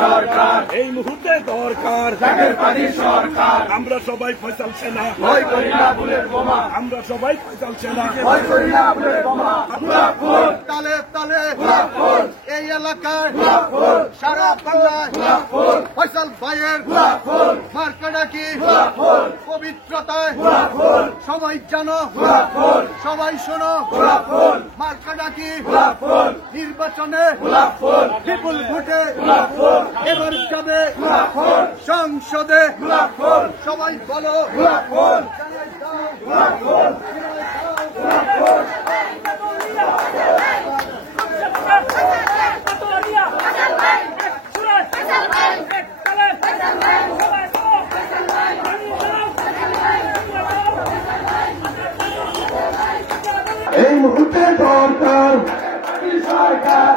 সরকার এই মুহূর্তে দরকার সরকার। আমরা সবাই ফয়সাল সেনা, ভয় করি না বুলেট বোমা। আমরা সবাই ফয়সাল সেনা, ভয় করি না বুলেট বোমা। তালে তালে এই এলাকায় সারা বাংলায় ফয়সাল ভাইয়ের মার্কাডাকি পবিত্রতায় সবাই জানো, সবাই শোনো, মার্কাডাকি নির্বাচনে বিপুল ভোটে এবার যাবে সংসদে। সবাই বলো এই মুহূর্তে সরকার